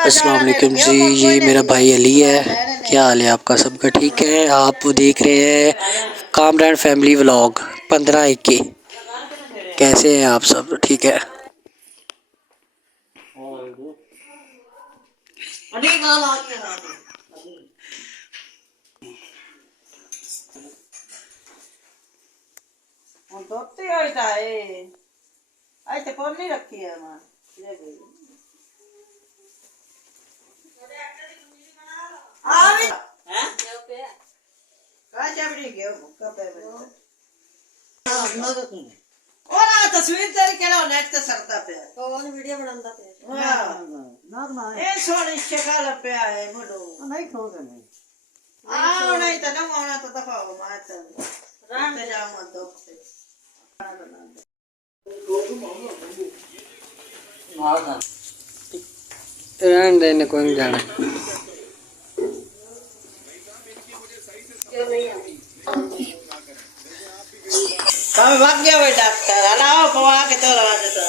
अस्सलाम वालेकुम जी, ये मेरा भाई अली है। क्या हाल है आपका? सबका ठीक है? आप देख रहे हैं कामरान फैमिली व्लॉग 15/21। कैसे हैं आप सब? ठीक है। रखी है मां तस्वीर तेरी केड़ा नेट ते सरदा पे कौन वीडियो बनांदा पे ना ना ए सोनी शक्ल पे है मुडो नहीं ठोक नहीं आओ नहीं तो ना आना तो दफा हो मार तो रात पे जाओ मत दो से रहने देने कोई नहीं जाना। भाग गया वो डॉक्टर हलाओ पवा के तो लगा देता